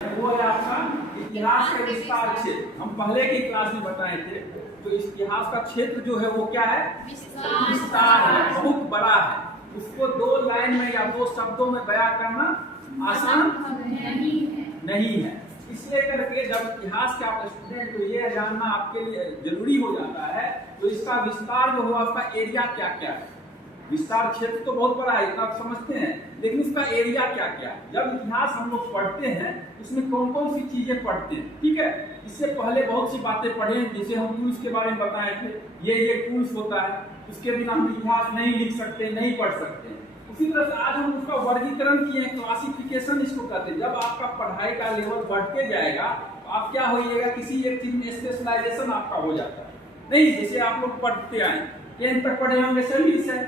वो है आपका इतिहास का विस्तार क्षेत्र। हम पहले की क्लास में बताए थे तो इतिहास का क्षेत्र जो है वो क्या है, विस्तार है, बहुत बड़ा है। उसको दो लाइन में या दो शब्दों में बयां करना आसान नहीं है। इसलिए करके जब इतिहास के आप स्टूडेंट तो ये जानना आपके लिए जरूरी हो जाता है तो इसका विस्तार जो हुआ उसका एरिया क्या क्या है। विस्तार क्षेत्र तो बहुत बड़ा है, इतना आप समझते हैं, लेकिन उसका एरिया क्या क्या है। जब इतिहास हम लोग पढ़ते हैं उसमें कौन कौन सी चीजें पढ़ते हैं, ठीक है। इससे पहले बहुत सी बातें पढ़े जैसे हम टूल्स के बारे में बताए थे, ये टूल्स होता है, उसके बिना हम इतिहास नहीं लिख सकते, नहीं पढ़ सकते। उसी तरह से आज हम उसका वर्गीकरण किए, क्लासिफिकेशन इसको कहते हैं। जब आपका पढ़ाई का लेवल बढ़ते जाएगा तो आप क्या होइएगा, किसी एक चीज में स्पेशलाइजेशन आपका हो जाता है। नहीं, जैसे आप लोग पढ़ते आए 10th तक पढ़े होंगे सर्विस है,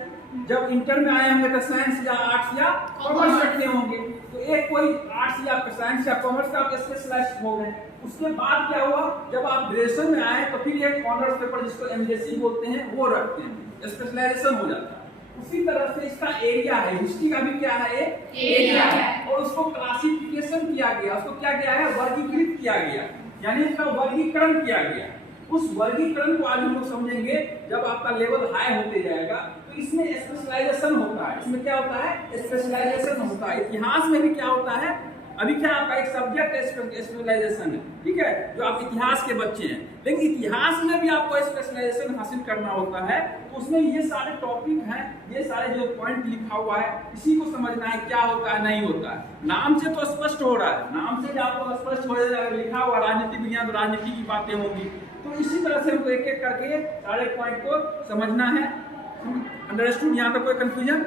जब इंटर में आए होंगे तो साइंस या आर्ट्स या कॉमर्स रखते होंगे, तो एक कोई आर्ट्स या साइंस या कॉमर्स का आप स्पेशलाइज्ड हो गए। उसके बाद क्या हुआ, जब आप ग्रेजुएशन में आए तो फिर एक ऑनर्स पेपर जिसको एमएससी बोलते हैं वो रखते हैं, स्पेशलाइजेशन हो जाता है। उसी तरह से इसका एरिया है, हिस्ट्री का भी क्या है, एरिया है, और उसको क्लासिफिकेशन किया गया, उसको क्या किया है, वर्गीकृत किया गया, यानी उसका वर्गीकरण किया गया। उस वर्गीकरण को आज हम लोग समझेंगे। जब आपका लेवल हाई होते जाएगा तो इसमें स्पेशलाइजेशन होता है। इसमें क्या होता है, स्पेशलाइजेशन होता है। इतिहास में भी क्या होता है, अभी क्या आपका एक सब्जेक्ट स्पेशलाइजेशन है, ठीक है, जो आप इतिहास के बच्चे हैं, लेकिन इतिहास में भी आपको स्पेशलाइजेशन हासिल करना होता है। तो उसमें ये सारे टॉपिक हैं, ये सारे जो पॉइंट लिखा हुआ है, इसी को समझना है क्या होता है, नहीं होता है। नाम से तो स्पष्ट हो रहा है, नाम से आपको स्पष्ट हो जाएगा, लिखा हुआ राजनीति विज्ञान, तो राजनीति की बातें होंगी। तो इसी तरह से हमको एक एक करके सारे पॉइंट को समझना है। अंडरस्टूड, यहाँ पे कोई कंफ्यूजन?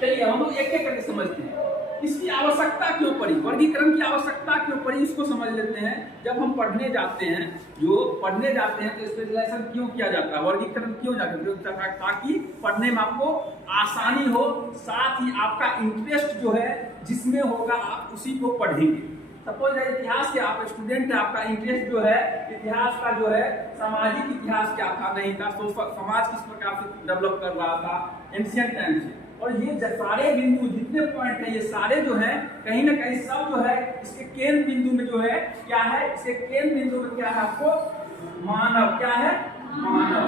चलिए हम लोग एक एक करके समझते हैं। इसकी आवश्यकता क्यों पड़ी, वर्गीकरण की आवश्यकता क्यों पड़ी, इसको समझ लेते हैं। जब हम पढ़ने जाते हैं, जो पढ़ने जाते हैं तो स्पेशलाइजेशन क्यों किया जाता है, वर्गीकरण क्यों जाता है, ताकि पढ़ने में आपको आसानी हो, साथ ही आपका इंटरेस्ट जो है जिसमें होगा आप उसी को पढ़ेंगे। सपोज इतिहास के आप स्टूडेंट है, आपका इंटरेस्ट जो है इतिहास का जो है सामाजिक इतिहास क्या था, नहीं था, समाज किस प्रकार से डेवलप कर रहा था एंशिएंट टाइम से, और ये सारे बिंदु जितने पॉइंट है ये सारे जो है कहीं ना कहीं सब जो है इसके केंद्र बिंदु में जो है क्या है, इसके केंद्र बिंदु में क्या है, आपको मानव क्या है, मानव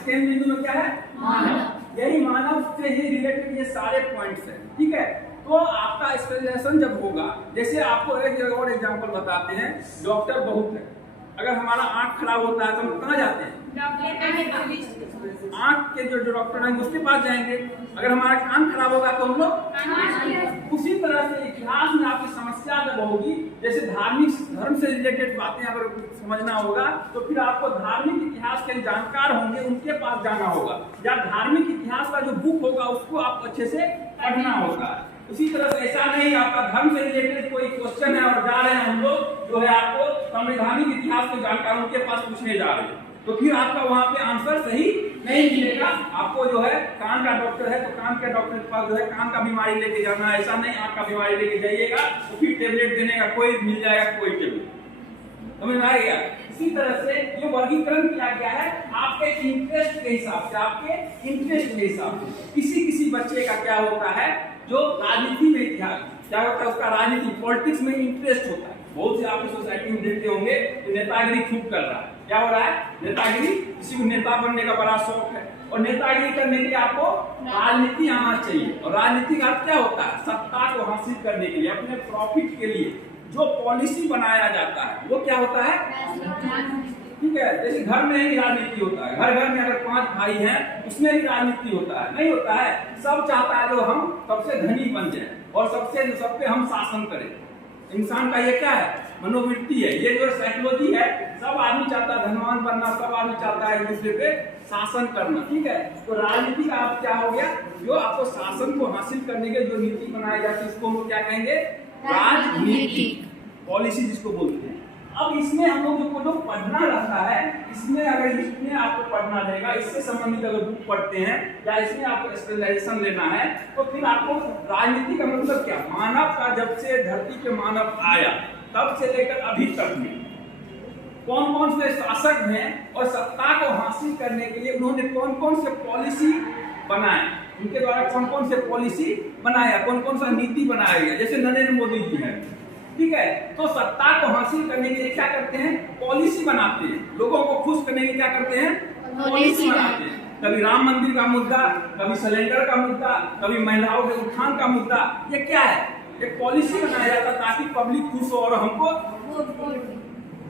केंद्र बिंदु में क्या है, मानव। यही मानव से ही रिलेटेड ये सारे पॉइंट्स है, ठीक है। तो आपका स्पेशलाइजेशन जब होगा, जैसे आपको एक और एग्जांपल बताते हैं, डॉक्टर बहुत है, अगर हमारा आंख खराब होता है तो हम कहाँ जाते हैं, आंख के जो डॉक्टर हैं उसके पास जाएंगे। अगर हमारा कान खराब होगा तो हम लोग, उसी तरह से इतिहास में आपकी समस्या जब होगी, जैसे धार्मिक धर्म से रिलेटेड बातें अगर समझना होगा तो फिर आपको धार्मिक इतिहास के जानकार होंगे उनके पास जाना होगा, या धार्मिक इतिहास का जो बुक होगा उसको आप अच्छे से पढ़ना होगा। उसी तरह से ऐसा नहीं आपका धर्म से रिलेटेड कोई क्वेश्चन है और जा रहे हैं हम लोग जो है आपको संवैधानिक इतिहास के जानकारों के पास पूछने जा रहे हैं, तो फिर आपका वहां पे आंसर सही नहीं मिलेगा। आपको जो है कान का डॉक्टर है तो कान के डॉक्टर के पास जो है कान का बीमारी लेके जाना है, ऐसा नहीं आंख का बीमारी लेके जाइएगा तो फिर टेबलेट देने का कोई मिल जाएगा, कोई टेबलेट, समझ में आएगा। इसी तरह से ये वर्गीकरण किया गया है आपके इंटरेस्ट के हिसाब से, आपके इंटरेस्ट के हिसाब से। किसी बच्चे का क्या होता है, जो राजनीति में इतिहास क्या होता है, उसका राजनीति पॉलिटिक्स में इंटरेस्ट होता है। बहुत से आपकी सोसाइटी में देखते होंगे तो नेतागिरी खूब कर रहा है, क्या हो रहा है, नेतागिरी, किसी को नेता बनने का बड़ा शौक है, और नेतागिरी करने के लिए आपको राजनीति आना चाहिए। और राजनीति का क्या होता है, सत्ता को हासिल करने के लिए, अपने प्रॉफिट के लिए जो पॉलिसी बनाया जाता है वो क्या होता है, ठीक है। जैसे घर में ही राजनीति होता है, घर घर में अगर 5 भाई हैं उसमें भी राजनीति होता है, नहीं होता है। सब चाहता है जो हम सबसे धनी बन जाए और सब पे हम शासन करें। इंसान का ये क्या है, मनोवृत्ति है, ये जो साइकोलॉजी है। सब आदमी चाहता है धनवान बनना, सब आदमी चाहता है एक दूसरे पे शासन करना, ठीक है। तो राजनीति का आप क्या हो गया, जो आपको शासन को हासिल करने के जो नीति बनाई जाती है उसको हम क्या कहेंगे, राजनीति, पॉलिसी जिसको बोलते हैं। अब इसमें हम लोग जो पढ़ना रहता है, इसमें अगर इसमें आपको पढ़ना रहेगा, इससे संबंधित अगर बुक पढ़ते हैं या इसमें आपको स्पेशलाइजेशन लेना है तो फिर आपको राजनीति का मतलब क्या, मानव का जब से धरती पे मानव आया तब से लेकर अभी तक में कौन कौन से शासक हैं और सत्ता को हासिल करने के लिए उन्होंने कौन कौन से पॉलिसी बनाए, उनके द्वारा कौन कौन से पॉलिसी बनाया, कौन कौन सा नीति बनाया गया। जैसे नरेंद्र मोदी जी हैं, ठीक है। तो सत्ता को हासिल करने के लिए क्या करते हैं, पॉलिसी बनाते हैं। लोगों को खुश करने के लिए क्या करते हैं, पॉलिसी बनाते हैं। कभी राम मंदिर का मुद्दा, कभी सिलेंडर का मुद्दा, कभी महिलाओं के उत्थान का मुद्दा, ये क्या है, एक पॉलिसी बनाया जाता ताकि पब्लिक खुश हो और हमको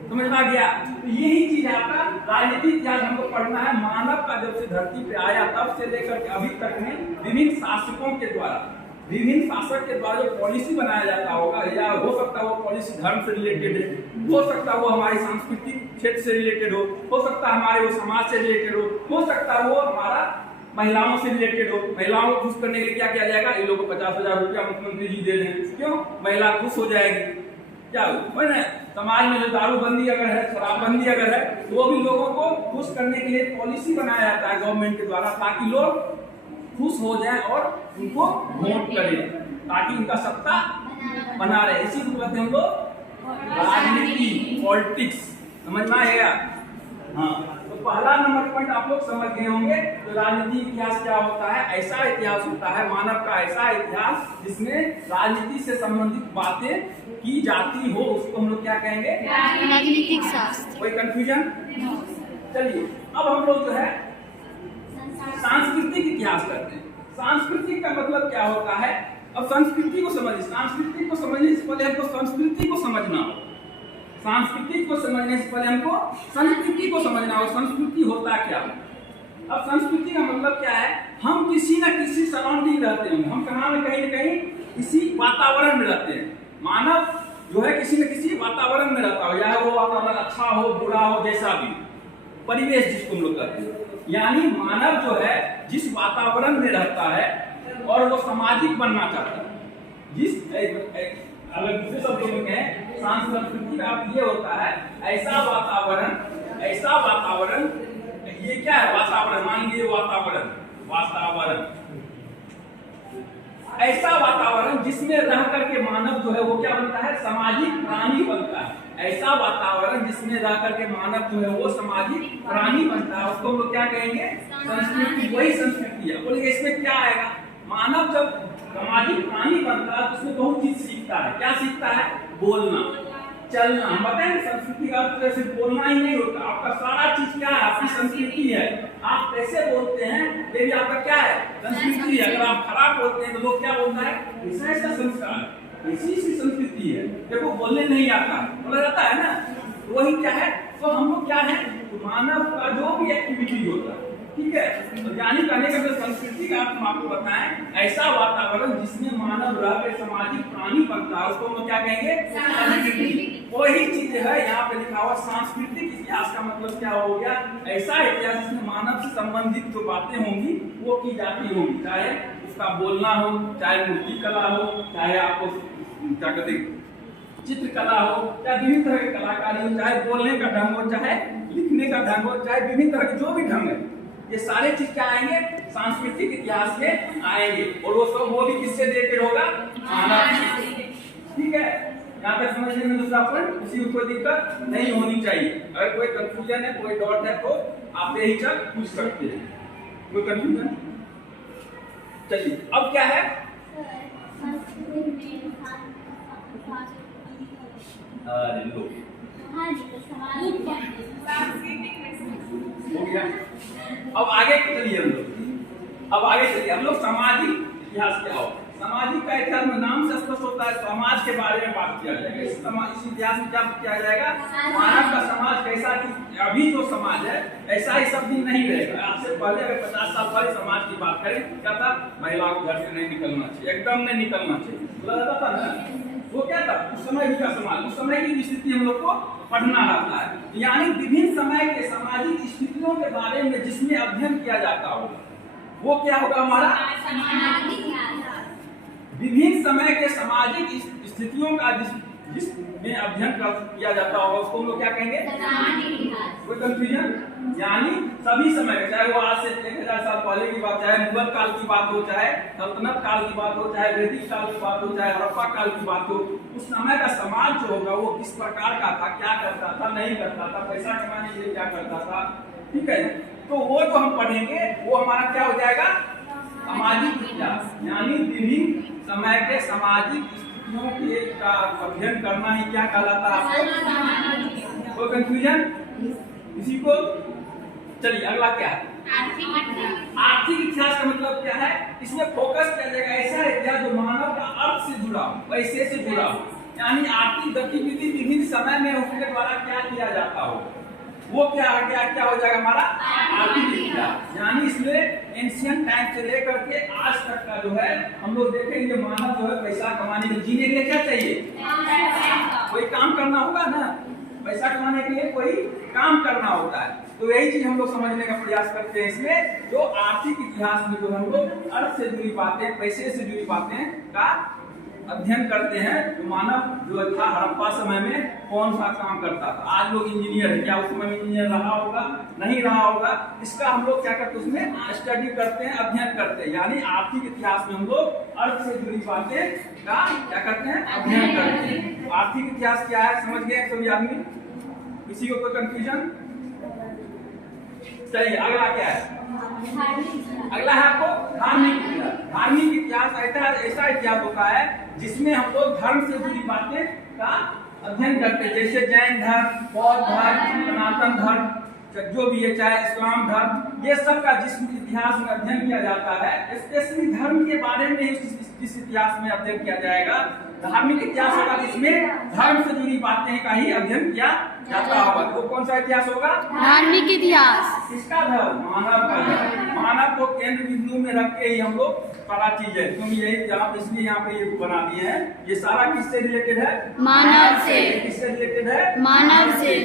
समझ में आ गया। तो यही चीज आपका राजनीतिक इतिहास हमको पढ़ना है। मानव का जब से धरती पे आया तब से लेकर के अभी तक में विभिन्न शासकों के द्वारा, विभिन्न शासक के द्वारा जो पॉलिसी बनाया जाता होगा, या हो सकता है वो पॉलिसी धर्म से रिलेटेड है, हो सकता है वो हमारी सांस्कृतिक क्षेत्र से रिलेटेड हो सकता है हमारे वो समाज से रिलेटेड हो सकता है वो हमारा महिलाओं से रिलेटेड हो। महिलाओं को खुश करने के लिए क्या किया जाएगा, इन लोगों को 50,000 रुपया मुख्यमंत्री जी दे देंगे, क्यों, महिला खुश हो जाएगी। क्या समाज में जो दारूबंदी अगर है, शराबबंदी अगर है, तो वो भी लोगों को खुश करने के लिए पॉलिसी बनाया जाता है गवर्नमेंट के द्वारा, ताकि लोग खुश हो जाएं और उनको वोट करें, ताकि उनका सत्ता बना रहे। इसी को कहते हैं हम लोग राजनीति, पॉलिटिक्स। समझ में आएगा। हाँ, तो पहला नंबर पॉइंट आप लोग समझ गए होंगे। तो राजनीति इतिहास क्या होता है, ऐसा इतिहास होता है मानव का, ऐसा इतिहास जिसमें राजनीति से संबंधित बातें की जाती हो, उसको हम लोग क्या कहेंगे, राजनीतिक शास्त्र। कोई कंफ्यूजन? चलिए अब हम लोग जो है सांस्कृतिक इतिहास करते हैं। सांस्कृतिक का मतलब क्या होता है, अब संस्कृति को समझिए। सांस्कृतिक को समझने से पहले हमको संस्कृति को समझना हो, सांस्कृतिक को समझने से पहले हमको संस्कृति को समझना हो। संस्कृति होता क्या है? अब संस्कृति का मतलब क्या है, हम किसी न किसी सराउंडिंग रहते हैं, हम कहाँ में कहीं न कहीं किसी वातावरण में रहते हैं। मानव जो है किसी न किसी वातावरण में रहता हो, चाहे वो वातावरण अच्छा हो बुरा हो, जैसा भी परिवेश जिसको हम लोग कहते हैं। यानी मानव जो है जिस वातावरण में रहता है और वो सामाजिक बनना चाहता है, जिस अगर दूसरे शब्दों में कहें, सांस्कृतिक का अर्थ ये होता है ऐसा वातावरण, ऐसा वातावरण, ये क्या है वातावरण, मान लीजिए वातावरण, ऐसा वातावरण जिसमें रह करके मानव जो है वो क्या बनता है, सामाजिक प्राणी बनता है। ऐसा वातावरण जिसमें रह करके मानव जो है वो सामाजिक प्राणी बनता है, उसको हम लोग क्या कहेंगे, संस्कृति। वही संस्कृति है। बोलिए इसमें क्या आएगा, मानव जब सामाजिक प्राणी बनता है तो उसमें बहुत चीज सीखता है। क्या सीखता है, बोलना, चलना। हम बताएं संस्कृति का अर्थ सिर्फ बोलना ही नहीं होता, आपका सारा चीज क्या है, आपकी संस्कृति है। आप कैसे बोलते हैं ये भी आपका क्या है, संस्कृति है। अगर आप खराब बोलते हैं तो लोग क्या बोलता है, ऐसा संस्कार, ऐसी संस्कृति है। देखो बोलने नहीं आता, बोला जाता है ना, वही क्या है। तो हम लोग क्या है, मानव का जो भी एक्टिविटी होता है, ठीक है। तो यानी कहने का संस्कृति का अर्थ आपको बताएं, ऐसा वातावरण जिसमें मानव रह के सामाजिक प्राणी बनता है, उसको हम क्या कहेंगे, संस्कृति। वही चीज है यहाँ पे लिखा हुआ सांस्कृतिक इतिहास का मतलब क्या हो गया, ऐसा इतिहास जिसमें मानव से संबंधित जो बातें होंगी वो की जाती होंगी, चाहे उसका बोलना हो, चाहे मूर्ति कला हो, चाहे आपको क्या कहते चित्रकला हो, चाहे विभिन्न तरह की कलाकारी हो, चाहे बोलने का ढंग हो, चाहे लिखने का ढंग हो, चाहे विभिन्न तरह के जो भी ढंग है, ये सारे चीज क्या आएंगे, सांस्कृतिक इतिहास में आएंगे। और वो सब वो भी किससे रिलेटेड होगा, मानव। ठीक है, यहाँ तक समझने में दूसरा पॉइंट, किसी को कोई दिक्कत नहीं होनी चाहिए। अगर कोई कंफ्यूजन है, कोई डॉट है, तो आप यही तक पूछ सकते हैं। कोई कंफ्यूजन? चलिए अब क्या है, हो गया। अब आगे चलिए हम लोग, हम लोग सामाजिक इतिहास क्या हो। सामाजिक का इतिहास में नाम से स्पष्ट होता है, समाज के बारे में बात किया जाएगा। इस इतिहास में क्या किया जाएगा, मानव का समाज कैसा, अभी जो समाज है ऐसा ही सब दिन नहीं रहेगा। आपसे पहले अगर 50 साल पहले समाज की बात करें, क्या था, महिलाओं को घर से नहीं निकलना चाहिए, एकदम नहीं निकलना चाहिए, बोला जाता था ना। वो क्या था, उस समय का समाज, उस समय की स्थिति हम लोग को पढ़ना रहता है। यानी विभिन्न समय के सामाजिक स्थितियों के बारे में जिसमें अध्ययन किया जाता हो, वो क्या होगा हमारा, विभिन्न समय के सामाजिक स्थितियों का जिसमें अध्ययन किया जाता होगा, उसको हम लोग क्या कहेंगे, कोई कंफ्यूजन? यानी सभी समय के, चाहे वो आज से 1000 साल पहले की बात, चाहे मुगल काल की बात हो, चाहे सल्तनत काल की बात हो, चाहे वैदिक काल की बात हो, चाहे हड़प्पा काल की बात हो, उस समय का समाज जो होगा वो किस प्रकार का था, क्या करता था, नहीं करता था, पैसा कमाने के लिए क्या करता था, ठीक है। तो वो जो हम पढ़ेंगे वो हमारा क्या हो जाएगा, सामाजिक इतिहास। यानी विभिन्न समय के सामाजिक व्यक्तियों के का अध्ययन करना ही क्या कहलाता है आपको? कोई कंफ्यूजन किसी को? चलिए अगला क्या है? आर्थिक इतिहास का मतलब क्या है? इसमें फोकस किया जाएगा ऐसा इतिहास जो मानव का अर्थ से जुड़ा हो, पैसे से जुड़ा हो, यानी आर्थिक गतिविधि विभिन्न समय में उसके द्वारा क्या किया जाता हो, वो क्या हो जाएगा हमारा आर्थिक इतिहास। यानी इसमें एंशियंट टाइम से लेकर के आज तक का जो है हम लोग देखेंगे मानव जो है पैसा कमाने के जीने के लिए क्या चाहिए? कोई काम करना होगा ना, पैसा कमाने के लिए कोई काम करना होता है। तो यही चीज हम लोग समझने का प्रयास करते हैं इसमें, जो आर्थिक इतिहास में जो हम लोग अर्थ से जुड़ी बातें, पैसे से जुड़ी बातें का अध्ययन करते हैं। तो मानव जो था हड़प्पा समय में कौन सा काम करता था, आज लोग इंजीनियर है, क्या उस समय में इंजीनियर रहा होगा? नहीं रहा होगा। इसका हम लोग क्या करते हैं, उसमें स्टडी करते हैं, अध्ययन करते हैं। यानी आर्थिक इतिहास में हम लोग अर्थ से जुड़ी बातें का क्या करते हैं, अध्ययन करते हैं। आर्थिक इतिहास क्या है समझ गए सभी आदमी? किसी को कोई कंफ्यूजन? चलिए अगला क्या है? अगला है आपको धार्मिक इतिहास। धार्मिक इतिहास ऐसा इतिहास होता है जिसमें हम लोग धर्म से जुड़ी बातें का अध्ययन करते हैं, जैसे जैन धर्म, बौद्ध धर्म, सनातन धर्म, जो भी है, चाहे इस्लाम धर्म, ये सब का जिस इतिहास में अध्ययन किया जाता है, स्पेशली धर्म के बारे में इस इतिहास में अध्ययन किया जाएगा। धार्मिक इतिहास होगा जिसमें धर्म से जुड़ी बातें का ही अध्ययन किया जाता होगा। तो कौन सा इतिहास होगा? धार्मिक इतिहास। किसका धर्म? मानव का धर्म। मानव को केंद्र बिंदु में रख के ही हम लोग सारा चीज है, क्योंकि यही जहाँ इसलिए यहाँ पे ये बना दिए हैं। ये सारा किससे रिलेटेड है? मानव से। किससे रिलेटेड है? मानव से।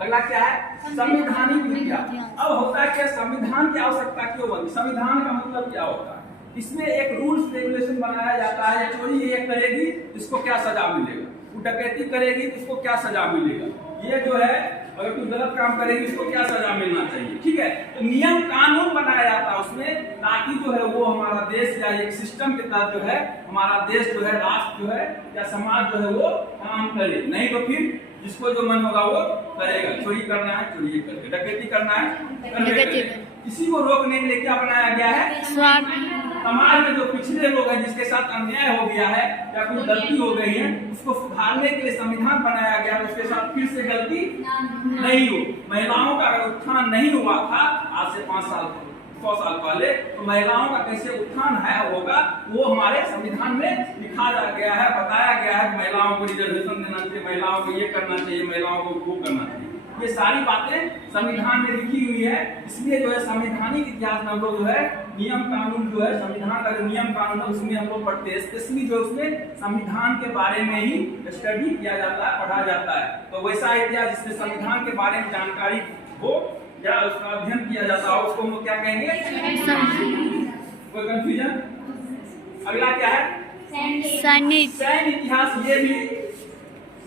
अगला क्या है? संवैधानिक इतिहास। अब होता है क्या, संविधान की आवश्यकता क्यों बनी? संविधान का मतलब क्या होता है? इसमें एक रूल्स रेगुलेशन बनाया जाता है, चोरी ये करेगी इसको क्या सजा मिलेगा, वो डकैती करेगी इसको क्या सजा मिलेगा, ये जो है अगर कोई गलत काम करेगी इसको क्या सजा मिलना चाहिए। ठीक है, तो नियम कानून बनाया जाता है उसमें, ताकि जो है वो हमारा देश या एक सिस्टम के तहत जो है हमारा देश जो है, राष्ट्र जो है या समाज जो है वो काम करे। नहीं तो फिर जिसको जो मन होगा वो करेगा। चोरी करना है चोरी करके, डकैती करना है किसी को रोकने के लिए क्या बनाया गया है? समाज में जो पिछड़े लोग हैं, जिसके साथ अन्याय हो गया है या कोई गलती हो गई है, उसको सुधारने के लिए संविधान बनाया गया, उसके साथ फिर से गलती नहीं हो। महिलाओं का अगर उत्थान नहीं हुआ था आज से 5 साल 100 साल पहले, तो महिलाओं का कैसे उत्थान है होगा वो हमारे संविधान में लिखा गया है, बताया गया है। महिलाओं को रिजर्वेशन देना चाहिए, महिलाओं को ये करना चाहिए, महिलाओं को वो करना चाहिए। ये सारी बातें संविधान में लिखी हुई है। इसलिए जो है संवैधानिक इतिहास में हम लोग जो है नियम कानून जो है, संविधान का जो नियम कानून है उसमें हम लोग पढ़ते हैं। स्पेशली जो उसमें संविधान के बारे में ही स्टडी किया जाता है, पढ़ा जाता है। तो वैसा इतिहास जिसमें संविधान के बारे में जानकारी हो या उसका अध्ययन किया जाता हो उसको हम लोग क्या कहेंगे? कोई कंफ्यूजन? अगला क्या है? सैन्य इतिहास। ये भी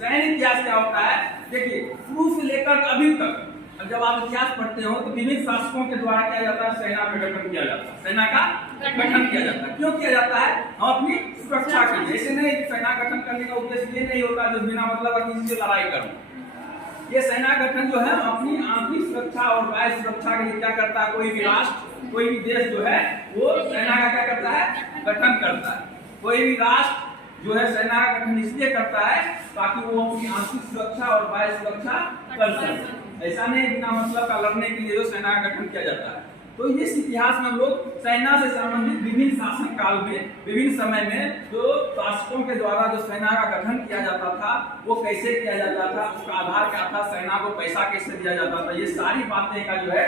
सैन्य इतिहास क्या होता है? देखिए, शुरू से लेकर अभी तक जब आप इतिहास पढ़ते हो तो विभिन्न शासकों के द्वारा क्या जाता है? सेना का गठन किया जाता है। सेना का गठन किया जाता है। क्यों किया जाता है? हम अपनी सुरक्षा के लिए। ऐसे नहीं, सेना गठन करने का उद्देश्य ये नहीं होता जो बिना मतलब किसी से लड़ाई करूं। ये सेना गठन जो है अपनी आंतरिक सुरक्षा और बाह्य सुरक्षा के लिए क्या करता है? कोई भी राष्ट्र, कोई भी देश जो है वो सेना का क्या करता है? गठन करता है। कोई भी राष्ट्र जो है सेना का गठन इसलिए करता है ताकि वो अपनी आंतरिक सुरक्षा और बाह्य सुरक्षा कर सके। ऐसा नहीं बिना मतलब का लड़ने के लिए जो सेना का गठन किया जाता है। तो इस इतिहास में हम लोग सेना से संबंधित विभिन्न शासन काल में, विभिन्न समय में जो शासकों के द्वारा जो सेना का गठन किया जाता था वो कैसे किया जाता था, उसका आधार क्या था, सेना को पैसा कैसे दिया जाता था, ये सारी बातें का जो है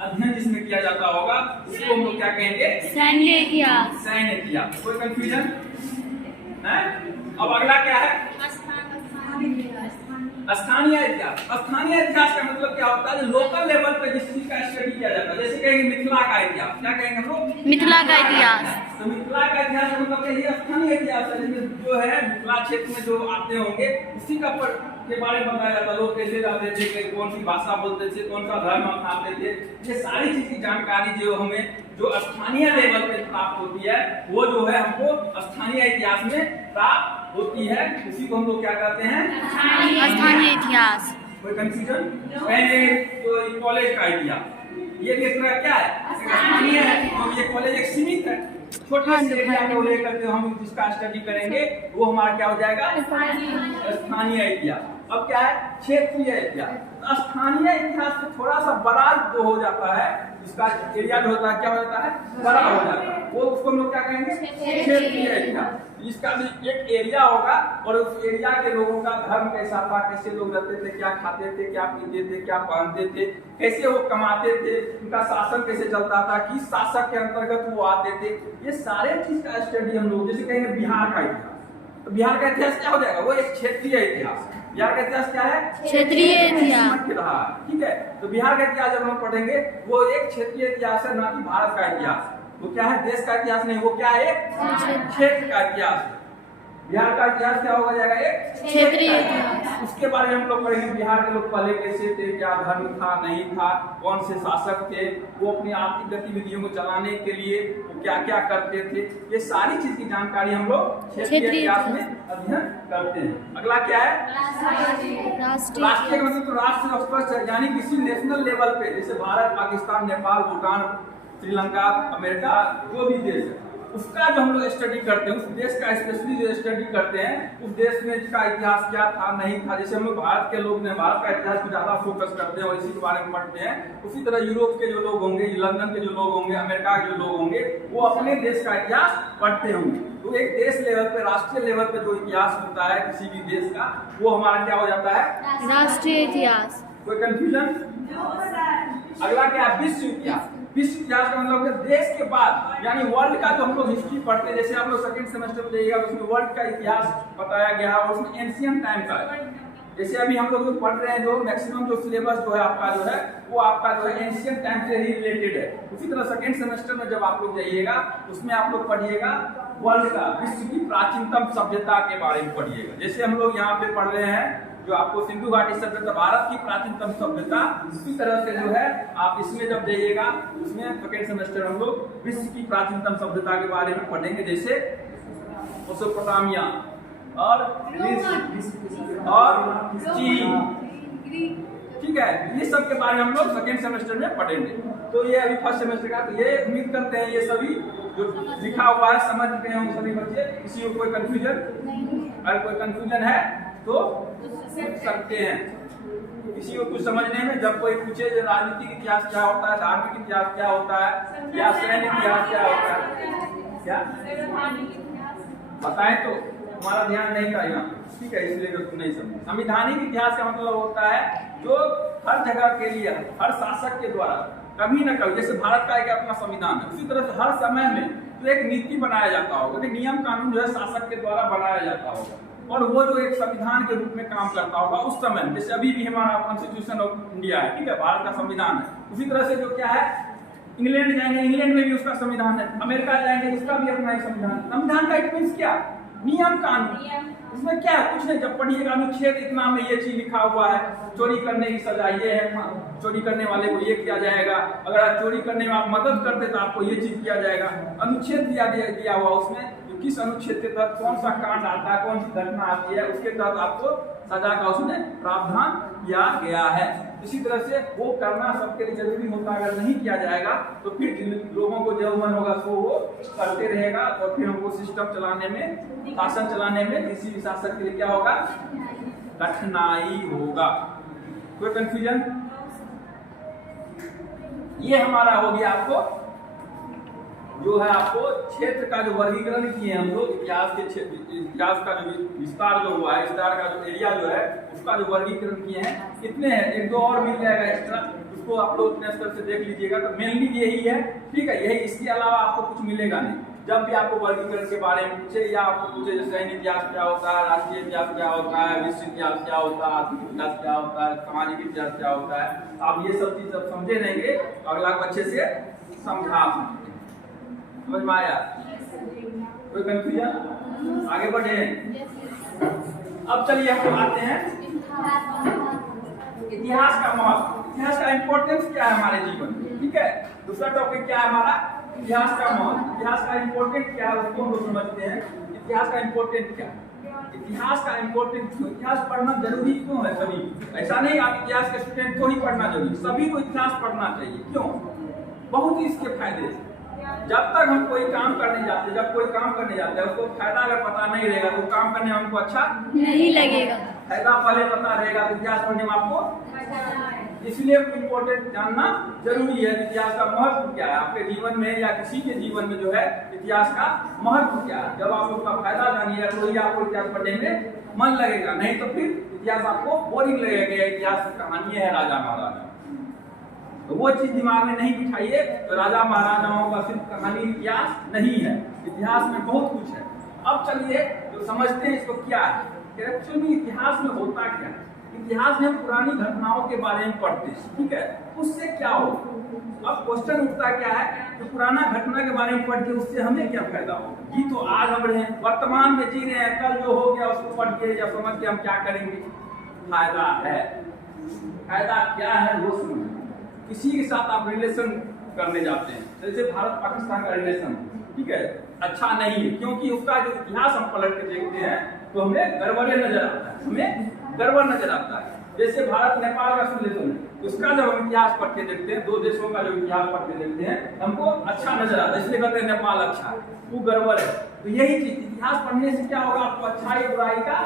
अध्ययन जिसमें किया जाता होगा उसको हम लोग क्या कहेंगे? सैन्य इतिहास। सैन्य इतिहास। कोई कंफ्यूजन है? अब अगला क्या है? स्थानीय इतिहास। स्थानीय इतिहास का मतलब क्या होता है? लोकल लेवल पे जिस चीज का स्टडी किया जाता है। जैसे कहेंगे मिथिला का इतिहास। क्या कहेंगे हम लोग? मिथिला का इतिहास। तो मिथिला का इतिहास का मतलब ये स्थानीय इतिहास है, जिसमें जो है मिथिला क्षेत्र में जो आते होंगे उसी का के बारे में बताया जाता है। लोग कैसे रहते थे, कौन सी भाषा बोलते थे, कौन सा धर्म अपनाते थे, ये सारी चीज की जानकारी जो हमें जो स्थानीय लेवल पे प्राप्त होती है वो जो है हमको स्थानीय इतिहास में प्राप्त होती है। उसी को हम लोग क्या कहते हैं? स्थानीय इतिहास। कोई कंफ्यूजन? पहले तो कॉलेज का इतिहास, ये भी एक तरह क्या है? स्थानीय है। तो ये कॉलेज एक सीमित है, छोटे से एरिया को लेकर के हम जिसका स्टडी करेंगे वो हमारा क्या हो जाएगा, स्थानीय इतिहास। अब क्या है, क्षेत्रीय इतिहास। स्थानीय इतिहास से थोड़ा सा बड़ा जो हो जाता है, इसका एरिया जो होता है क्या हो जाता है, बड़ा हो जाता है, वो उसको हम लोग क्या कहेंगे, क्षेत्रीय इतिहास। इसका भी एक एरिया होगा और उस एरिया के लोगों का धर्म कैसा था, कैसे लोग रहते थे, क्या खाते थे, क्या पीते थे, क्या पहनते थे, कैसे वो कमाते थे, उनका शासन कैसे चलता था, किस शासक के अंतर्गत वो आते थे, ये सारे चीज का स्टडी हम लोग, जैसे कहेंगे बिहार का इतिहास, तो बिहार का इतिहास क्या हो जाएगा, वो एक क्षेत्रीय इतिहास। बिहार का इतिहास क्या है, क्षेत्रीय इतिहास। ठीक है, तो बिहार का इतिहास जब हम पढ़ेंगे वो एक क्षेत्रीय इतिहास है, ना कि भारत का इतिहास। वो क्या है, देश का इतिहास नहीं, वो क्या है, क्षेत्र का इतिहास है। बिहार का इतिहास क्या होगा जाएगा, एक क्षेत्रीय इतिहास। उसके बारे में हम लोग पढ़ेंगे, बिहार के लोग पहले कैसे थे, क्या धर्म था, नहीं था, कौन से शासक थे, वो अपनी आर्थिक गतिविधियों को चलाने के लिए वो क्या क्या करते थे, ये सारी चीज की जानकारी हम लोग क्षेत्रीय इतिहास में अध्ययन करते हैं। अगला क्या है, राष्ट्रीय मतलब तो राष्ट्र स्तर से, यानी किसी नेशनल लेवल पे, जैसे भारत, पाकिस्तान, नेपाल, भूटान, श्रीलंका, अमेरिका, जो भी देश है उसका जो हम लोग स्टडी करते हैं, उस देश का स्पेशली जो स्टडी करते हैं, उस देश में इसका इतिहास क्या था, नहीं था। जैसे हम लोग भारत के लोग ने भारत का इतिहास को ज्यादा फोकस करते हैं और इसी के बारे में पढ़ते हैं, उसी तरह यूरोप के जो लोग होंगे, लंदन के जो लोग होंगे, अमेरिका के जो लोग होंगे, वो अपने देश का इतिहास पढ़ते होंगे। तो एक देश लेवल पे, राष्ट्रीय लेवल पे जो इतिहास होता है किसी भी देश का, वो हमारा क्या हो जाता है, राष्ट्रीय इतिहास। कोई कंफ्यूजन? अगला क्या है, विश्व इतिहास। विश्व इतिहास का मतलब देश के बाद, यानी वर्ल्ड का जो हम लोग हिस्ट्री पढ़ते हैं, जैसे आप लोग सेकंड सेमेस्टर में जाइएगा उसमें वर्ल्ड का इतिहास बताया गया है और उसमें एंशिएंट टाइम का है। जैसे अभी हम लोग पढ़ रहे हैं, जो मैक्सिमम जो सिलेबस जो है आपका जो है वो आपका जो है एंशिएंट टाइम से ही रिलेटेड है। उसी तरह सेकंड सेमेस्टर में जब आप लोग जाइएगा उसमें आप लोग पढ़िएगा वर्ल्ड का, विश्व की प्राचीनतम सभ्यता के बारे में पढ़िएगा। जैसे हम लोग यहाँ पे पढ़ रहे हैं जो आपको सिंधु घाटी सभ्यता, भारत की प्राचीनतम सभ्यता, उसी तरह से जो है आप इसमें जब जाइएगा उसमें सेकंड सेमेस्टर हम लोग विश्व की प्राचीनतम सभ्यता के बारे में पढ़ेंगे, जैसे मेसोपोटामिया और चीन, ठीक है, ये सब के बारे में हम लोग सेकंड सेमेस्टर में पढ़ेंगे। तो ये अभी फर्स्ट सेमेस्टर का, तो ये उम्मीद करते हैं ये सभी जो लिखा हुआ है समझ गए होंगे सभी बच्चे। किसी को कोई कंफ्यूजन? अगर कोई कंफ्यूजन है तो पूछ सकते हैं। किसी को कुछ समझने में, जब कोई पूछे राजनीतिक इतिहास क्या होता है, धार्मिक इतिहास क्या होता है, या सैन्य इतिहास क्या होता है, क्या बताएं तो तुम्हारा ध्यान नहीं था यहाँ, ठीक है, इसलिए तुम नहीं समझे। संवैधानिक इतिहास का मतलब होता है जो हर जगह के लिए हर शासक के द्वारा कभी न कभी, जैसे भारत का एक अपना संविधान है, उसी तरह से हर समय में तो एक नीति बनाया जाता होगा, एक नियम कानून जो है शासक के द्वारा बनाया जाता होगा और वो जो एक संविधान के रूप में काम करता होगा उस समय। जैसे अभी भी हमारा कॉन्स्टिट्यूशन ऑफ इंडिया है, ठीक है, भारत का संविधान है। उसी तरह से जो क्या है, इंग्लैंड जाएंगे, इंग्लैंड में भी उसका संविधान है, अमेरिका जाएंगे उसका भी अपना ही संविधान। संविधान का इट मींस क्या, नियम कानून। इसमें क्या है, कुछ नहीं, जब पढ़िएगा अनुच्छेद इतना में ये चीज लिखा हुआ है, चोरी करने की सजा ये है, चोरी करने वाले को ये किया जाएगा, अगर आप चोरी करने में आप मदद करते तो आपको ये चीज किया जाएगा। अनुच्छेद दिया हुआ उसमें किस अनुच्छेद के तहत कौन सा कांड आता है, कौन सी घटना आती है, उसके तहत आपको सजा का उसमें प्रावधान किया गया है। इसी तरह से वो करना सबके लिए जरूरी होता है, अगर नहीं किया जाएगा तो फिर जिन लोगों को जो मन होगा सो वो करते रहेगा और फिर हमको सिस्टम चलाने में, शासन चलाने में किसी भी शासक के लिए क्या होगा, कठिनाई होगा। कोई कंफ्यूजन? ये हमारा हो गया आपको जो है, आपको क्षेत्र का जो वर्गीकरण किए हम लोग, इतिहास के क्षेत्र, इतिहास का जो विस्तार जो हुआ है, विस्तार का जो एरिया जो है उसका जो वर्गीकरण किए हैं, कितने हैं, एक दो और मिल जाएगा एक्स्ट्रा, उसको आप लोग अपने स्तर से देख लीजिएगा। तो मेनली यही है, ठीक है, यही, इसके अलावा आपको कुछ मिलेगा नहीं। जब भी आपको वर्गीकरण के बारे में पूछे या आपको पूछे सैन्य इतिहास क्या होता है, राष्ट्रीय इतिहास क्या होता है, विश्व इतिहास क्या होता है, आर्थिक इतिहास क्या होता है, सामाजिक इतिहास क्या होता है, आप ये सब चीज जब समझे रहेंगे तो अगला को अच्छे से समझा सकते। समझ में आया? कोई कंफ्यूजन? आगे बढ़े। अब चलिए हम आते हैं इतिहास का महत्व, इतिहास का इंपॉर्टेंस क्या है हमारे जीवन में, ठीक है। दूसरा टॉपिक क्या है हमारा, इतिहास का महत्व, इतिहास का इंपॉर्टेंट क्या है उसको हम लोग समझते हैं। इतिहास का इंपॉर्टेंट क्या, इतिहास का इंपॉर्टेंट क्यों, इतिहास पढ़ना जरूरी क्यों है सभी? ऐसा नहीं आप इतिहास के स्टूडेंट को ही पढ़ना जरूरी, सभी को इतिहास पढ़ना चाहिए। क्यों? बहुत ही इसके फायदे। जब तक हम कोई काम करने जाते हैं, जब कोई काम करने जाते हैं उसको फायदा अगर पता नहीं रहेगा तो काम करने में हमको अच्छा नहीं लगेगा। फायदा पहले पता रहेगा तो इतिहास पढ़ने में आपको, इसलिए इम्पोर्टेंट जानना जरूरी है। इतिहास का महत्व क्या है आपके जीवन में या किसी के जीवन में जो है इतिहास का महत्व क्या है। जब आप उसका फायदा जानिएगा तो ही आपको इतिहास पढ़ने में मन लगेगा, नहीं तो फिर इतिहास आपको बोरिंग लगेगा। इतिहास की कहानी है राजा महाराजा, तो वो चीज दिमाग में नहीं बिठाइए। तो राजा महाराजाओं का सिर्फ कहानी इतिहास नहीं है, इतिहास में बहुत कुछ है। अब चलिए तो समझते हैं इसको क्या है, एक्चुअली इतिहास में होता क्या है। इतिहास में पुरानी घटनाओं के बारे में पढ़ते हैं, ठीक है, उससे क्या हो। अब क्वेश्चन उठता क्या है कि पुराना घटना के बारे में पढ़ के उससे हमें क्या फायदा हो। जी तो आज हम रहे वर्तमान में जी रहे हैं, कल जो हो गया उसको पढ़ के या समझ के हम क्या करेंगे। फायदा है, फायदा क्या है वो समझ। किसी के साथ आप रिलेशन करने जाते हैं, जैसे भारत पाकिस्तान का रिलेशन, ठीक है, अच्छा नहीं है क्योंकि उसका जो इतिहास हम पलट के देखते हैं तो हमें गड़बड़े नजर आता है, हमें गड़बड़ नजर आता है। जैसे भारत नेपाल का रिलेशन है, उसका जब हम इतिहास पढ़ के देखते हैं, दो देशों का जो इतिहास पढ़ के देखते हैं हमको अच्छा नजर आता है, इसलिए कहते हैं नेपाल अच्छा है, वो गड़बड़ है। तो यही चीज इतिहास पढ़ने से क्या होगा, आपको अच्छाई बुराई का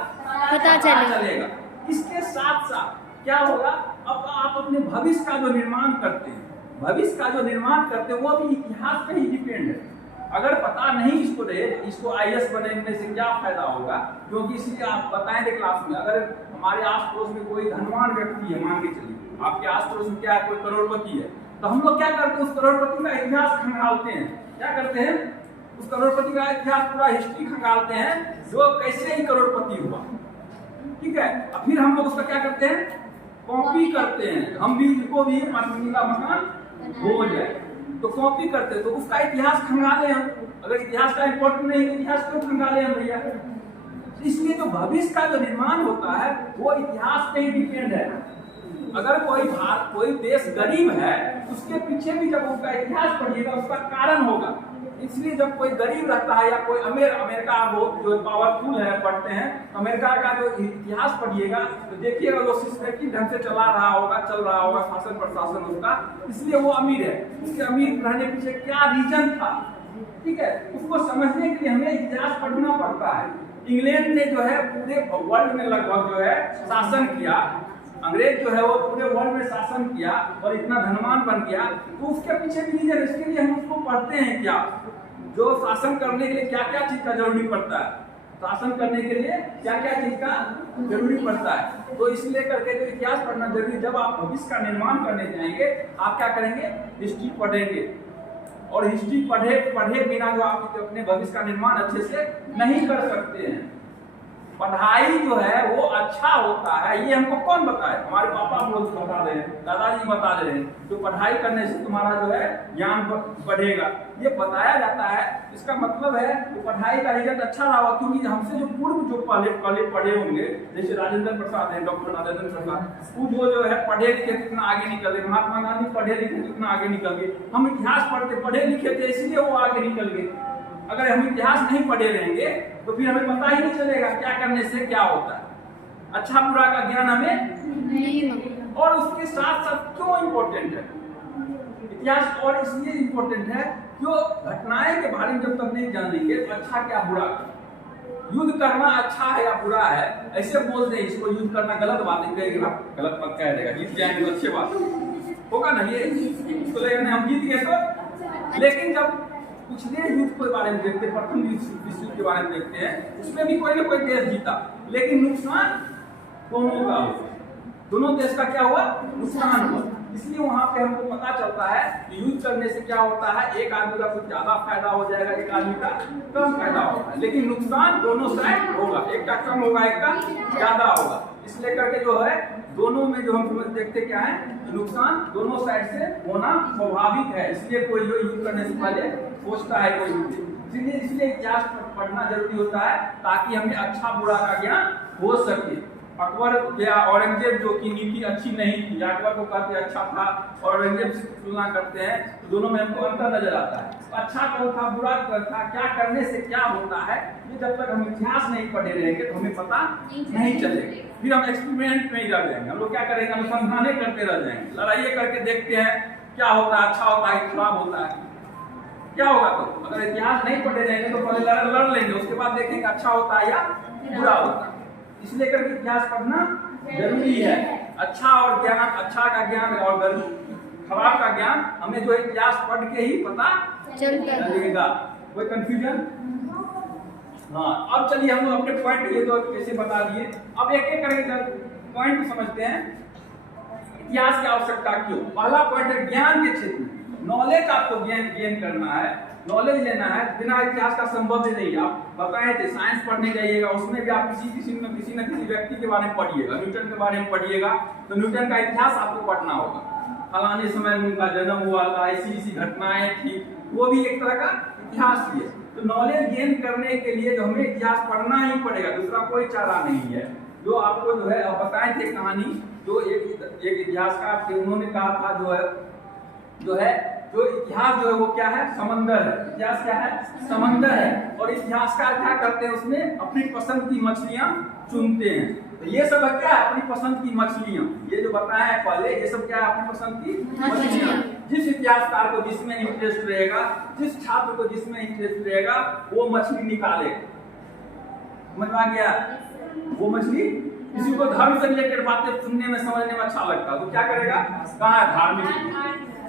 पता चलेगा। इसके साथ साथ क्या होगा, अब आप अपने भविष्य का जो निर्माण करते हैं, भविष्य का जो निर्माण करते हैं वो भी इतिहास पे ही डिपेंड है। अगर पता नहीं इसको रहे इसको IAS बनने से क्या फायदा होगा, क्योंकि इसलिए आप बताएं थे क्लास में, अगर हमारे आस पड़ोस में कोई धनवान व्यक्ति है, मान के चलिए आपके आस पड़ोस में क्या है, कोई करोड़पति है, तो हम लोग क्या करते हैं, उस करोड़पति का इतिहास खंगालते हैं। क्या करते हैं, उस करोड़पति का इतिहास पूरा हिस्ट्री खंगालते हैं, जो कैसे ही करोड़पति हुआ, ठीक है। अब फिर हम लोग उसका क्या करते हैं, कॉपी करते हैं। हम भी उसको भी 5 मंजिला मकान हो जाए तो कॉपी करते हैं, तो उसका इतिहास खंगाले हम। अगर इतिहास का इम्पोर्टेंट नहीं है इतिहास क्यों खंगाले हम भैया। इसलिए जो भविष्य का जो निर्माण होता है वो इतिहास पे ही डिपेंड है। अगर कोई देश गरीब है उसके पीछे भी जब उसका इतिहास पढ़िएगा उसका कारण होगा। इसलिए जब कोई गरीब रहता है या कोई अमेरिका बहुत जो पावरफुल है, पढ़ते हैं अमेरिका का जो इतिहास पढ़िएगा तो देखिएगा वो सिस्टमेटिक ढंग से चल रहा होगा शासन प्रशासन उसका, इसलिए वो अमीर है। उसके अमीर रहने पीछे क्या रीजन था, ठीक है, उसको समझने के लिए हमें इतिहास पढ़ना पड़ता है। इंग्लैंड ने जो है पूरे वर्ल्ड में लगभग जो है शासन किया, अंग्रेज जो है वो पूरे वर्ल्ड में शासन किया और इतना धनवान बन गया, तो उसके पीछे भी रीजन, इसके लिए हम उसको पढ़ते हैं क्या, जो शासन करने के लिए क्या क्या चीज का जरूरी पड़ता है, शासन करने के लिए क्या क्या चीज का जरूरी पड़ता है। तो इसलिए करके जो इतिहास पढ़ना जरूरी। जब आप भविष्य का निर्माण करने जाएंगे आप क्या करेंगे, हिस्ट्री पढ़ेंगे, और हिस्ट्री पढ़े बिना जो आप अपने भविष्य का निर्माण अच्छे से नहीं कर सकते हैं। पढ़ाई जो है वो अच्छा होता है, ये हमको कौन बताए, हमारे पापा हम लोग बता रहे हैं, दादाजी बता रहे हैं, तो पढ़ाई करने से तुम्हारा जो है ज्ञान बढ़ेगा, ये बताया जाता है। इसका मतलब है कि पढ़ाई का रिजल्ट अच्छा रहा होगा, क्योंकि हमसे जो पूर्व जो पहले पढ़े होंगे, जैसे राजेंद्र प्रसाद है, डॉक्टर राजेंद्र प्रसाद, वो जो है पढ़े लिखे कितना आगे निकल गए, महात्मा गांधी पढ़े लिखे कितना आगे निकल गए। हम इतिहास पढ़े लिखे थे इसलिए वो आगे निकल गए। अगर हम इतिहास नहीं पढ़े रहेंगे तो फिर हमें पता ही नहीं चलेगा क्या करने से क्या होता है, अच्छा बुरा का ज्ञान हमें नहीं। और उसके साथ साथ क्यों इम्पोर्टेंट है इतिहास, और इसलिए इम्पोर्टेंट है क्यों, घटनाएं के बारे में जब तक नहीं जानेंगे तो अच्छा क्या बुरा, युद्ध करना अच्छा है या बुरा है, ऐसे बोल दे इसको युद्ध करना गलत बात है, गलत मत कह देगा, जीत जाएंगे तो अच्छी बात होगा ना, ये इसको लेकर हम जीत गए तो। लेकिन जब कुछ देश युद्ध के बारे में देखते हैं, प्रथम विश्व युद्ध के बारे में देखते हैं, उसमें भी कोई ना कोई देश जीता, लेकिन नुकसान दोनों का हुआ, दोनों देश का क्या हुआ, नुकसान हुआ। इसलिए वहां पे हमको पता चलता है कि युद्ध करने से क्या होता है, एक आदमी का कुछ ज्यादा फायदा हो जाएगा, एक आदमी का कम फायदा होगा, लेकिन नुकसान दोनों साइड होगा, एक का कम होगा एक का ज्यादा होगा। इसलिए करके जो है दोनों में जो हम देखते क्या है, नुकसान दोनों साइड से होना स्वाभाविक है। इसलिए कोई जो युद्ध करने से पहले सोचता है कोई युद्ध, इसलिए इतिहास पढ़ना जरूरी होता है ताकि हमें अच्छा बुरा का ज्ञान हो सके। अकबर या औरंगजेब जो की नीति अच्छी नहीं थी, अकबर को कहते अच्छा था, औरंगजेब से तुलना करते हैं तो दोनों में हमको अंतर नजर आता है। अच्छा कौन था, बुरा कौन था, क्या करने से क्या होता है, ये जब तक हम इतिहास नहीं पढ़े रहेंगे तो हमें पता नहीं चलेगा। फिर हम एक्सपेरिमेंट में ही रह जाएंगे, हम लोग क्या करेंगे, अनुसंधान करते रह जाएंगे, लड़ाई करके देखते हैं क्या होता है, अच्छा होता है खराब होता है, क्या होगा? तो अगर इतिहास नहीं पढ़े रहेंगे तो पहले लड़ लेंगे, उसके बाद देखेंगे अच्छा होता है या बुरा होता है। इसलिए करके इतिहास पढ़ना जरूरी है। अच्छा और ज्ञान, अच्छा का ज्ञान और खराब का ज्ञान हमें जो है इतिहास पढ़ के ही पता चलेगा। कोई कंफ्यूजन? हाँ, अब चलिए हम लोग अपने पॉइंट ये तो कैसे बता दिए, अब एक एक करके पॉइंट समझते हैं। इतिहास की आवश्यकता क्यों? पहला पॉइंट है ज्ञान के क्षेत्र में नॉलेज आपको गेन करना है, नॉलेज लेना है। बिना इतिहास का संभव ही नहीं। आप बताए थे साइंस पढ़ने जाइएगा, उसमें भी आप किसी न किसी व्यक्ति के बारे में पढ़िएगा, न्यूटन के बारे में पढ़िएगा तो न्यूटन का इतिहास आपको पढ़ना होगा। फलाने समय में उनका जन्म हुआ था, ऐसी घटनाएं थी, वो भी एक तरह का इतिहास ही है। तो नॉलेज गेन करने के लिए जो हमें इतिहास पढ़ना ही पड़ेगा, दूसरा कोई चारा नहीं है। जो आपको जो है बताए थे कहानी, जो एक इतिहासकार थे, उन्होंने कहा था जो इतिहास जो है वो क्या है? समंदर है। इतिहास क्या है? समंदर है। और इतिहासकार क्या करते हैं? उसमें अपनी पसंद की मछलियां चुनते हैं। तो ये सब क्या है? अपनी पसंद की मछलियां। ये जो बताया है पहले, ये सब क्या है? अपनी पसंद की मछलियां। जिस इतिहासकार को जिसमें इंटरेस्ट रहेगा, जिस छात्र को जिसमें इंटरेस्ट रहेगा, वो मछली निकालेगा। समझ में आ गया? वो मछली, किसी को धर्म से रिलेटेड बातें सुनने में समझने में अच्छा लगता है तो क्या करेगा? कहाँ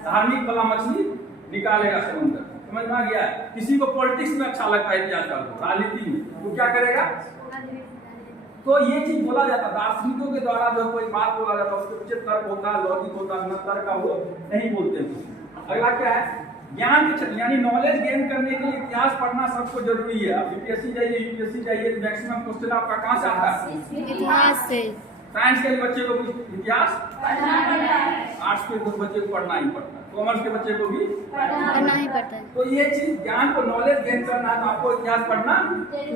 धार्मिक वाला मछली निकालेगा समुद्र। समझ में आ गया? किसी को पॉलिटिक्स में अच्छा लगता है इतिहास का, राजनीति में, तो क्या करेगा? तो ये चीज बोला जाता है दार्शनिकों के द्वारा, जो कोई बात बोला जाता है उसके पीछे तर्क होता है, लॉजिक होता है, न तर्क का वो नहीं बोलते कुछ। अगला क्या है? ज्ञान के क्षेत्र यानी नॉलेज गेन करने के लिए इतिहास पढ़ना सबको जरूरी है। आप यूपीएससी जाइए तो मैक्सिमम क्वेश्चन आपका कहाँ से आता है? इतिहास से। साइंस के बच्चे को भी इतिहास पढ़ना पड़ता है, आर्ट्स के बच्चे को पढ़ना ही पड़ता है, कॉमर्स के बच्चे को भी पढ़ना ही पड़ता है। तो ये चीज ज्ञान को नॉलेज गेन करना है तो आपको इतिहास पढ़ना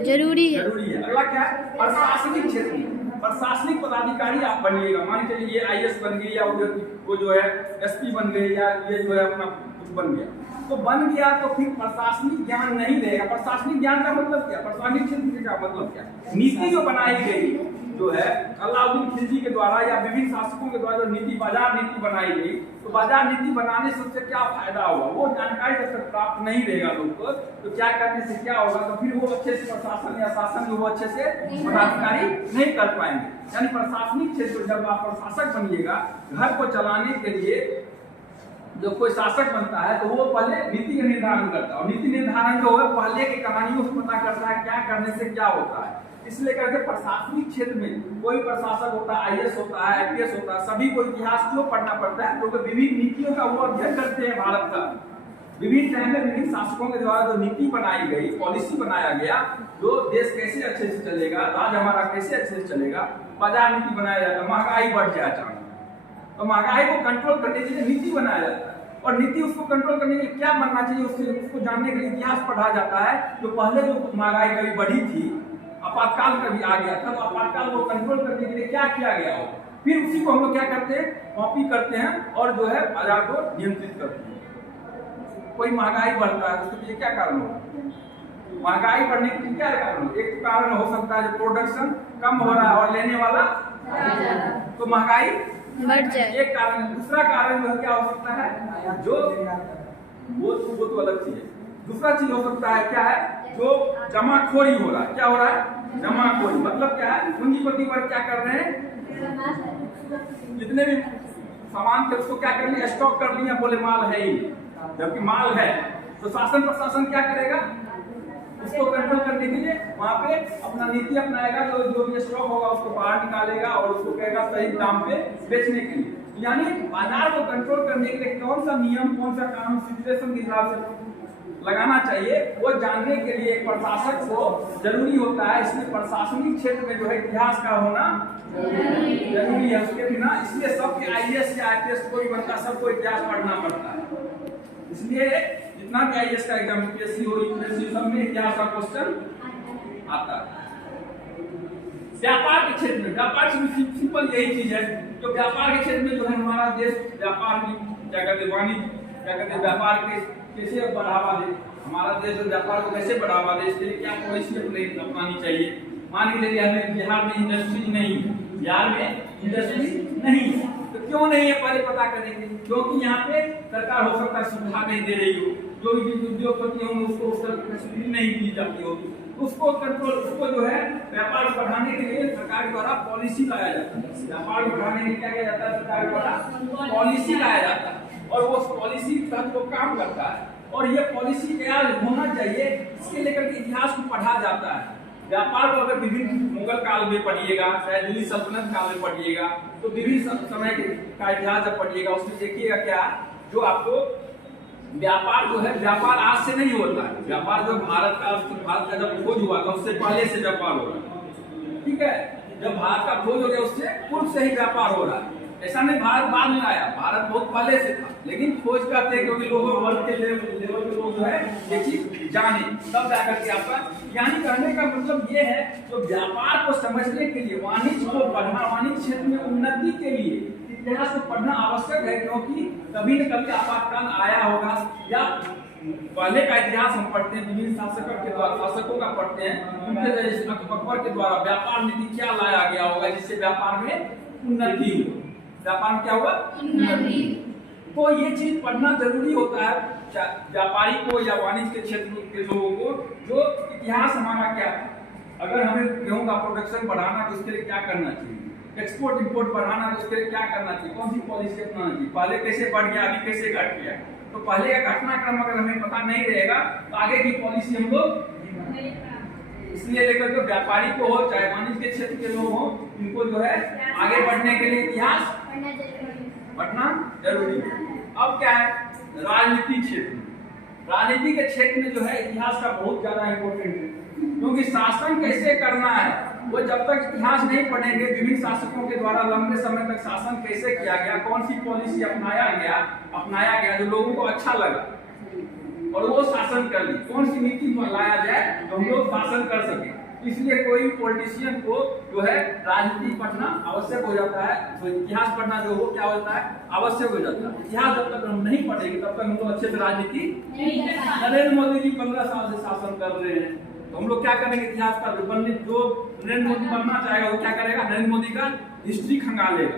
जरूरी है। अगला क्या है? प्रशासनिक क्षेत्र में प्रशासनिक पदाधिकारी आप बनिएगा। मान के चलिए आईएएस बन गई, या वो जो है एसपी बन गई, या ये जो है अपना कुछ बन गया, तो बन गया तो फिर प्रशासनिक ज्ञान नहीं रहेगा। प्रशासनिक ज्ञान का मतलब क्या? प्रशासनिक क्षेत्र का मतलब क्या? नीति जो बनाई गई जो है अलाउद्दीन खिलजी के द्वारा या विभिन्न शासकों के द्वारा जो नीति, बाजार नीति बनाई गई, तो बाजार नीति बनाने से उससे क्या फायदा हुआ, वो जानकारी जब तक प्राप्त नहीं रहेगा लोग को, तो क्या करने से क्या होगा? तो फिर वो अच्छे से प्रशासन या शासन में वो अच्छे से पदाधिकारी नहीं कर पाएंगे। यानी प्रशासनिक क्षेत्र जब आप प्रशासक बनिएगा, घर को चलाने के लिए जो कोई शासक बनता है तो वो पहले नीति का निर्धारण करता है, और नीति निर्धारण जो है पहले की कहानियों से पता करता है क्या करने से क्या होता है। इसलिए करके प्रशासनिक क्षेत्र में कोई प्रशासक होता है, आईएएस होता है, आईपीएस होता है, सभी को इतिहास क्यों पढ़ना पड़ता है? क्योंकि विभिन्न नीतियों का वो अध्ययन करते हैं। भारत का विभिन्न टाइम में विभिन्न शासकों के द्वारा जो नीति बनाई गई, पॉलिसी बनाया गया, जो देश कैसे अच्छे से चलेगा, राज्य हमारा कैसे अच्छे से चलेगा, बाजार नीति बनाया जाता है। महंगाई बढ़ जाए अचानक, तो महंगाई को कंट्रोल करने के लिए नीति बनाया जाता है, और नीति उसको कंट्रोल करने के लिए क्या बनना चाहिए उसको जानने के लिए इतिहास पढ़ा जाता है। तो पहले जो महंगाई कभी बढ़ी थी, आपातकाल कभी आ गया था, तो आपातकाल को कंट्रोल करने के लिए क्या किया गया हो, फिर उसी को हम लोग क्या करते हैं? कॉपी करते हैं और जो है बाजार को नियंत्रित करते हैं। कोई महंगाई बढ़ता है उसके पीछे क्या कारण होगा? महंगाई बढ़ने के क्या कारण? एक कारण हो सकता है प्रोडक्शन कम हो रहा है और लेने वाला, तो महंगाई बढ़ जाए, एक कारण। दूसरा कारण जो क्या हो सकता है? जो वो तो अलग चीज है। दूसरा चीज हो सकता है क्या है? जो जमाखोरी हो रहा है। क्या हो रहा है? जमाखोरी मतलब क्या है? पूंजीपति वर्ग क्या कर रहे हैं? जितने भी सामान थे उसको क्या कर लिया? स्टॉक कर लिया, बोले माल है ही, जबकि माल है। तो शासन प्रशासन क्या करेगा? उसको कंट्रोल करने के लिए वहाँ पे अपना नीति अपनाएगा, जो भी स्टॉक होगा उसको बाहर निकालेगा और उसको कहेगा सही दाम पे बेचने के लिए। यानी बाजार को कंट्रोल करने के लिए कौन सा नियम, कौन सा कानून सिचुएशन के हिसाब से लगाना चाहिए, वो जानने के लिए एक प्रशासक को जरूरी होता है। इसलिए प्रशासनिक क्षेत्र में जो है इतिहास का होना जरूरी है। उसके बिना इसलिए सबके आईएएस या आईपीएस कोई बनता, सबको इतिहास पढ़ना पड़ता है। इसलिए जितना भी आईएएस का एग्जाम, यूपीएससी हो, यूपीएससी सब में इतिहास का क्वेश्चन आता है। व्यापार के क्षेत्र में, व्यापार सिंपल यही चीज है, जो व्यापार के क्षेत्र में जो है हमारा देश व्यापार की क्या कहते हैं व्यापार के कैसे बढ़ावा दे, हमारा देश व्यापार को कैसे बढ़ावा दे, इसके लिए क्या पॉलिसी अपनानी चाहिए। मान के चलिए हमें बिहार में इंडस्ट्रीज नहीं है, बिहार में इंडस्ट्री नहीं है, तो क्यों नहीं है पहले पता करेंगे। क्योंकि यहाँ पे सरकार हो सकता है सुविधा नहीं दे रही हो, जो भी उद्योगपति होंगे उसको उस तरह की फैसिलिटी नहीं दी जाती होगी, उसको कंट्रोल, उसको जो है व्यापार बढ़ाने के लिए सरकार द्वारा पॉलिसी लाया जाता है। व्यापार बढ़ाने के लिए क्या किया जाता है, सरकार द्वारा पॉलिसी लाया जाता है और वो पॉलिसी के तहत वो काम करता है। और ये पॉलिसी क्या होना चाहिए इसके लेकर के इतिहास को पढ़ा जाता है। व्यापार को अगर विभिन्न मुगल काल में पढ़िएगा, चाहे दिल्ली सल्तनत काल में पढ़िएगा, तो विभिन्न समय का इतिहास जब पढ़िएगा उसमें देखिएगा क्या जो आपको व्यापार जो है, व्यापार आज से नहीं होता है। व्यापार जो भारत का जब खोज हुआ था उससे पहले से व्यापार हो रहा है, ठीक है। जब भारत का खोज हो गया उससे पूर्व से ही व्यापार हो रहा है। ऐसा नहीं भारत बाद में आया, भारत बहुत पहले से था, लेकिन खोज करते हैं क्योंकि लोगों वर्ग के लेवल के लोग जो है ये चीज जाने, तब जाकर के आपका यानी कहने का मतलब ये है जो व्यापार को समझने के लिए, वाणिज्य को बढ़ाना, वाणिज्य क्षेत्र में उन्नति के लिए इतिहास को पढ़ना आवश्यक है, क्योंकि कभी न कभी आपातकाल आया होगा या पहले का इतिहास हम पढ़ते हैं, विभिन्न शासकों का पढ़ते हैं, उनके अकबर के द्वारा व्यापार नीति क्या लाया गया होगा जिससे व्यापार में उन्नति हो, व्यापार में क्या हुआ उन्नति। तो ये चीज पढ़ना जरूरी होता है व्यापारी को या वाणिज्य के क्षेत्र के लोगों को, जो इतिहास हमारा क्या है। अगर हमें गेहूं का प्रोडक्शन बढ़ाना तो उसके लिए क्या करना चाहिए, एक्सपोर्ट इंपोर्ट बढ़ाना तो उसके लिए क्या करना चाहिए, कौन सी पॉलिसी अपनाना चाहिए, पहले कैसे बढ़ गया अभी कैसे घट गया। तो पहले का घटनाक्रम अगर हमें पता नहीं रहेगा तो आगे की पॉलिसी हम लोग, इसलिए लेकर के व्यापारी को हो चाहे वाणिज्य के क्षेत्र के लोग हो, इनको जो है आगे बढ़ने के लिए इतिहास पढ़ना जरूरी है। अब क्या है, राजनीति क्षेत्र, राजनीति के क्षेत्र में जो है इतिहास का बहुत ज्यादा इम्पोर्टेंट है, क्योंकि शासन कैसे करना है वो जब तक इतिहास नहीं पढ़ेंगे, विभिन्न शासकों के द्वारा लंबे समय तक शासन कैसे किया गया, कौन सी पॉलिसी अपनाया गया जो लोगों को अच्छा लगा और वो शासन कर ली, कौन सी नीति लाया जाए तो हम लोग शासन कर सके। इसलिए कोई पॉलिटिशियन को जो है राजनीति पढ़ना आवश्यक हो जाता है, तो इतिहास पढ़ना जो हो क्या होता है आवश्यक हो जाता है। इतिहास जब तक हम नहीं पढ़ेंगे तब तक हम लोग अच्छे से राजनीति नरेंद्र मोदी जी 15 साल से शासन कर रहे हैं, तो हम लोग क्या करेंगे, इतिहास का जो नरेंद्र मोदी बनना चाहेगा वो क्या करेगा, नरेंद्र मोदी का हिस्ट्री खंगालेगा,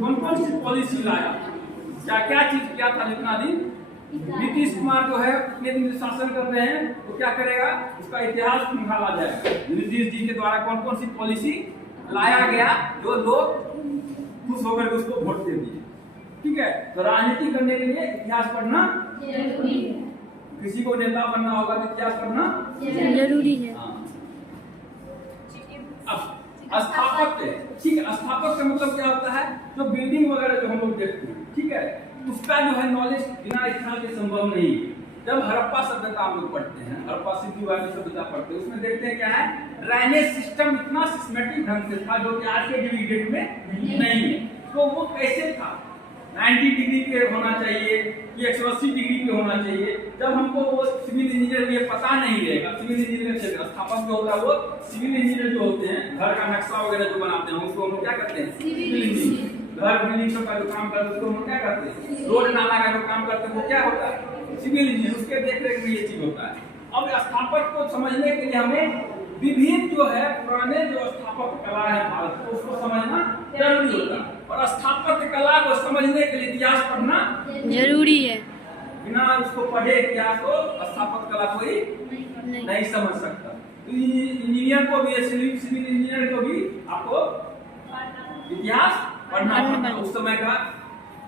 कौन कौन सी पॉलिसी लाया, क्या क्या चीज किया था जितना दिन। नीतीश कुमार जो है इतने दिन शासन कर रहे हैं तो क्या करेगा, उसका इतिहास खंगाला जाएगा, नीतीश जी के द्वारा कौन कौन सी पॉलिसी लाया गया जो लोग खुश होकर उसको वोट दे दिए, ठीक है। तो राजनीति करने के लिए इतिहास पढ़ना जरूरी है, किसी को नेता बनना होगा तो इतिहास पढ़ना जरूरी है। अब स्थापत्य, ठीक है, स्थापत्य का मतलब क्या होता है, जो बिल्डिंग वगैरह जो हम लोग देखते हैं, ठीक है, उसका जो है नॉलेज बिना इतिहास के संभव नहीं है। जब हड़प्पा सभ्यता हम लोग पढ़ते हैं, हड़प्पा सिंधु वैली सभ्यता पढ़ते हैं, उसमें देखते हैं क्या है, ड्रेनेज सिस्टम इतना सिस्टमैटिक ढंग से था जो कि आज के डेट में नहीं है। तो वो कैसे था, 90 डिग्री पे होना चाहिए कि 180 डिग्री पे होना चाहिए। जब हमको वो सिविल इंजीनियर ये पता नहीं रहेगा, सिविल इंजीनियर क्षेत्र स्थापक जो होता है वो सिविल इंजीनियर जो होते हैं, घर का नक्शा वगैरह जो बनाते हैं उसको हम लोग क्या करते हैं, सिविल इंजीनियर। घर बिल्डिंग का जो काम करते हैं उसको हम लोग क्या करते हैं, रोड नाला का जो काम करते हैं वो क्या होता है, सिविल इंजीनियर, उसके देखरेख में ये चीज होता है। अब स्थापक को समझने के लिए हमें विभिन्न जो है पुराने जो स्थापक कला है भारत को उसको समझना जरूरी होता है, और स्थापत्य कला को समझने के लिए इतिहास पढ़ना जरूरी है। बिना उसको पढ़े इतिहास को स्थापत्य कला कोई नहीं समझ सकता। तो इंजीनियर को भी, सिविल इंजीनियर को भी आपको इतिहास पढ़ना पड़ता। उस समय का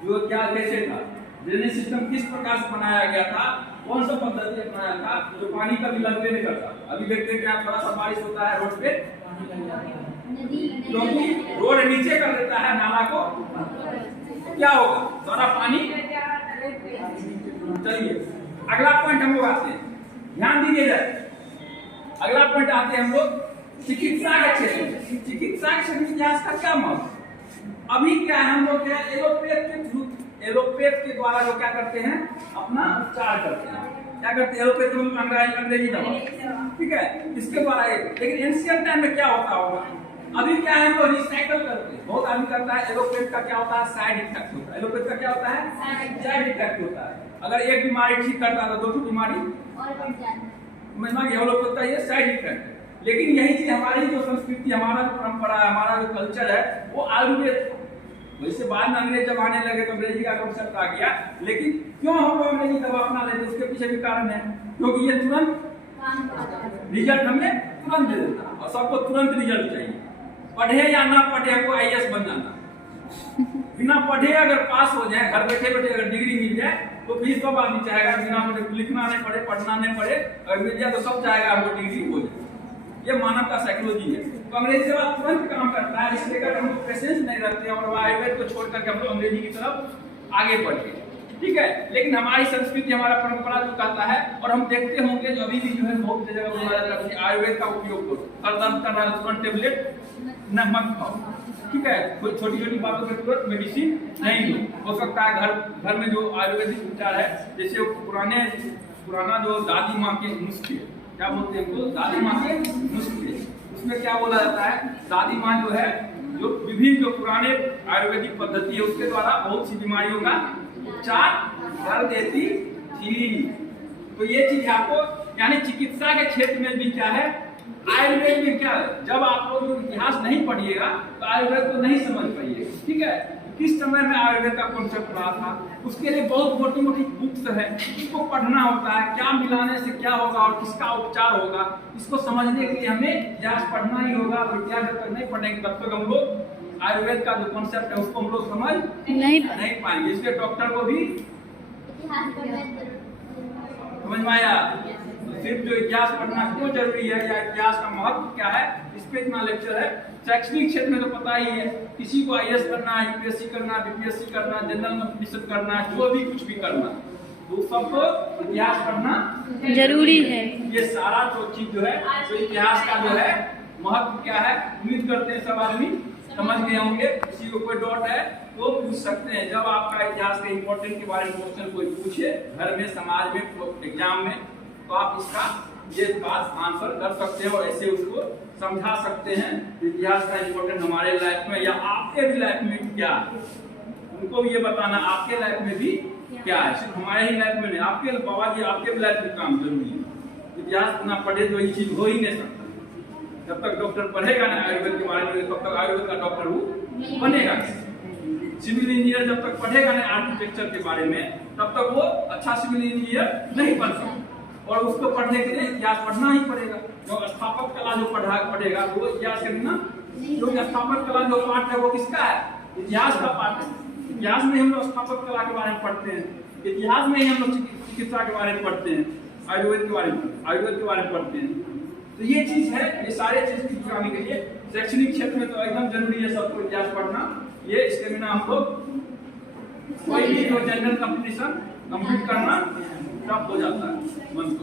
जो क्या कैसे था, ड्रेनेज सिस्टम किस प्रकार से बनाया गया था, कौन सा पद्धति अपनाया था, जो पानी का भी लगने नहीं करता। अभी देखते हैं क्या थोड़ा सा बारिश होता है रोड पे, क्योंकि रोड नीचे कर देता है नाला को, क्या होगा, सारा पानी। चलिए अगला पॉइंट हम लोग आते हैं, ध्यान दीजिएगा, अगला पॉइंट आते हैं हम लोग चिकित्सा के क्षेत्र में। चिकित्सा के क्षेत्र में इतिहास का क्या महत्व। अभी क्या है, हम लोग क्या एलोपैथ के द्वारा जो क्या करते हैं, अपना उपचार करते हैं, क्या करते हैं, एलोपैथ मतलब अंग्रेजी दवा, ठीक है, इसके द्वारा। लेकिन एंशिएंट टाइम में क्या होता होगा, अभी क्या है, वो रिसाइकल करते हैं, बहुत आदमी करता है। एलोपैथ का क्या होता है, साइड इफेक्ट होता है। एलोपैथ का क्या होता है, साइड इफेक्ट होता है। अगर एक बीमारी ठीक करता है तो 2 बीमारी और बढ़ जाती है, एलोपैथ का ये साइड इफेक्ट है। लेकिन यही चीज हमारी जो संस्कृति, हमारा जो परंपरा है, हमारा जो कल्चर है, वो आयुर्वेद, वैसे बाद में अंग्रेज जब आने लगे तो अंग्रेजी का कॉन्सेप्ट आ गया, लेकिन क्यों हम लोग अंग्रेजी दवा अपना लेते उसके पीछे भी कारण है, क्योंकि ये तुरंत रिजल्ट हमें तुरंत दे देता और सबको तुरंत रिजल्ट चाहिए। पढ़े या ना पढ़े हमको IAS बन जाना, बिना पढ़े अगर पास हो जाए, घर बैठे बैठे अगर डिग्री मिल जाए तो फिर सब आदमी चाहेगा, बिना पढ़े लिखना नहीं पढ़े पढ़ना नहीं पढ़े अगर मिल जाए तो सब चाहेगा हमको डिग्री हो जाए। ये मानव का साइकोलॉजी है। तो अंग्रेजी दवा तुरंत काम करता है, इसलिए अगर हम लोग पेशेंस नहीं रखते और आयुर्वेद को छोड़ करके हम लोग अंग्रेजी की तरफ आगे बढ़ते हैं, ठीक है। लेकिन हमारी संस्कृति हमारा परंपरा जो कहता है, और हम देखते होंगे जो अभी भी जो है बहुत जगह बोला जाता है कि आयुर्वेद का उपयोग करो, हर दर्द कर रहा है तुरंत टेबलेट न मत खाओ, ठीक है। कोई छोटी छोटी बातों पे तुरंत मेडिसिन नहीं लो। हो सकता है घर में जो आयुर्वेदिक उपचार है, जैसे पुराना जो दादी माँ के नुस्खे, क्या बोलते हैं उनको, दादी माँ के नुस्खे, उसमें क्या बोला जाता है, दादी माँ जो है जो विभिन्न जो पुराने आयुर्वेदिक पद्धति है उसके द्वारा बहुत सी बीमारियों का उपचार कर देती थी। तो ये चीज आपको, यानी चिकित्सा के क्षेत्र में भी क्या है, आयुर्वेद में क्या है, जब आप लोग इतिहास नहीं पढ़िएगा तो आयुर्वेद को नहीं समझ पाइएगा, ठीक है। किस समय में आयुर्वेद का कॉन्सेप्ट रहा था, उसके लिए बहुत मोटी मोटी बुक्स है, इसको पढ़ना होता है, क्या मिलाने से क्या होगा और किसका उपचार होगा, इसको समझने के लिए हमें इतिहास पढ़ना ही होगा। और इतिहास जब तक नहीं पढ़ेंगे तब तक हम लोग आयुर्वेद का जो कॉन्सेप्ट है उसको हम लोग समझ नहीं पाएंगे। इसलिए डॉक्टर को भी समझ में आया, सिर्फ जो इतिहास पढ़ना क्यों जरूरी है या इतिहास का महत्व क्या है, इस पे इतना लेक्चर है। शैक्षणिक क्षेत्र में तो पता ही है, किसी को IAS करना है, UPSC करना, BPSC करना, जनरल कॉम्पिटिशन करना, जो भी कुछ भी करना, तो सबको इतिहास पढ़ना जरूरी है। ये सारा जो चीज जो है, तो इतिहास का जो है महत्व क्या है, उम्मीद करते हैं सब आदमी समझ गए होंगे। किसी को कोई डाउट है तो पूछ सकते हैं। जब आपका इतिहास के इम्पोर्टेंट के बारे में क्वेश्चन कोई पूछे घर में, समाज में, एग्जाम में, तो आप इसका ये बात आंसर कर सकते हैं और ऐसे उसको समझा सकते हैं इतिहास का इम्पोर्टेंट हमारे लाइफ में या आपके भी लाइफ में क्या है, उनको भी ये बताना आपके लाइफ में भी क्या है, सिर्फ हमारे ही लाइफ में नहीं, आपके बाबा जी आपके भी लाइफ में काम जरूरी है। इतिहास ना पढ़े तो ये चीज हो ही नहीं सकता। जब तक डॉक्टर पढ़ेगा ना आयुर्वेद के बारे में, तब तक आयुर्वेद का डॉक्टर वो बनेगा। सिविल इंजीनियर जब तक पढ़ेगा ना आर्किटेक्चर के बारे में, तब तक वो अच्छा सिविल इंजीनियर नहीं बन सकता। और उसको पढ़ने के लिए इतिहास पढ़ना ही पड़ेगा। जो स्थापत्य कला जो पढ़ेगा वो इतिहास के बिना, जो स्थापत्य कला जो पाठ है वो किसका है, इतिहास का पाठ है। इतिहास में हम लोग स्थापत्य कला के बारे में पढ़ते हैं, इतिहास में ही हम लोग चिकित्सा के बारे में पढ़ते हैं, आयुर्वेद के बारे में पढ़ते हैं। तो ये चीज है, ये सारे चीज की जानने के लिए शैक्षणिक क्षेत्र में तो एकदम जरूरी है सबको इतिहास पढ़ना। ये इसके बिना हम लोग कोई भी जो जनरल कंपटीशन कंप्लीट करना टफ हो जाता है।